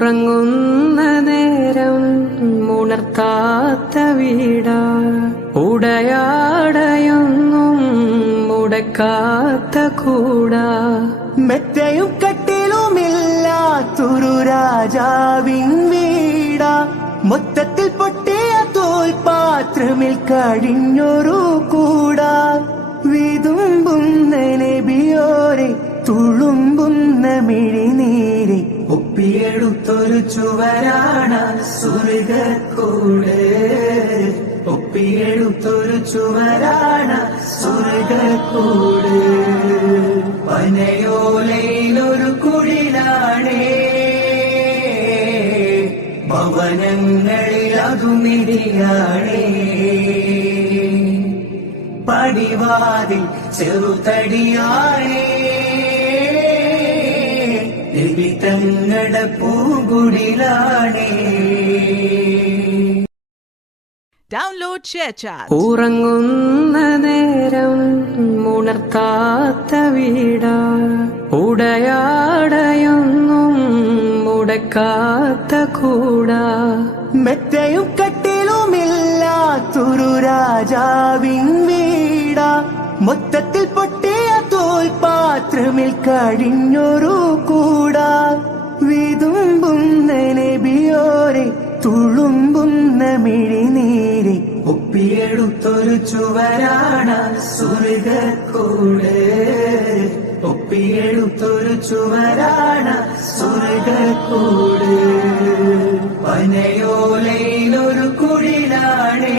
ഉറങ്ങുന്ന നേരം ഉണർത്താത്ത വീടാ, ഉടയാടയൊന്നും മുടക്കാത്ത കൂടാ, മെത്തയും കട്ടിലുമില്ലാത്തൊരു രാജാവിൻ വീടാ, മൊത്തത്തിൽ പൊട്ടിയ തോൽപാത്രമിൽ കഴിഞ്ഞൊരു കൂടാ, വിതുമ്പുന്ന നബിയോരെ തുളുമ്പുന്ന മിഴിനീരെ ഒപ്പിയെടുത്തൊരു ചുവരാണ് സ്വർഗ്ഗക്കൂട്, ഒപ്പിയെടുത്തൊരു ചുവരാണ് സ്വർഗ്ഗക്കൂട്. പനയോലയിലൊരു കുടിലാണേ, ഭവനങ്ങളിൽ അതുമിടിയാണേ, പടിവാതിൽ ചെറുതടിയാണേ, നബി തങ്ങളുടെ പൂങ്കുടിലാണേ. Download ShareChat. ഉറങ്ങുന്ന നേരം ഉണർത്താത്ത വീടാ, ഉടയാടയൊന്നും മുടക്കാത്ത കൂടാ, മെത്തയും കട്ടിലുമില്ലാത്തൊരു രാജാവിൻ വീടാ, മൊത്തത്തിൽ പൊട്ടിയ തോൽപാത്രമിൽ കഴിഞ്ഞൊരു കൂടാ, വിതുമ്പുന്ന നബിയോരെ തുളുമ്പുന്ന മിഴിനീരെ ഒപ്പിയെടുത്തൊരു ചുവരാണ് സ്വർഗ്ഗക്കൂട്, ഒപ്പിയെടുത്തൊരു ചുവരാണ് സ്വർഗ്ഗക്കൂട്. പനയോലയിൽ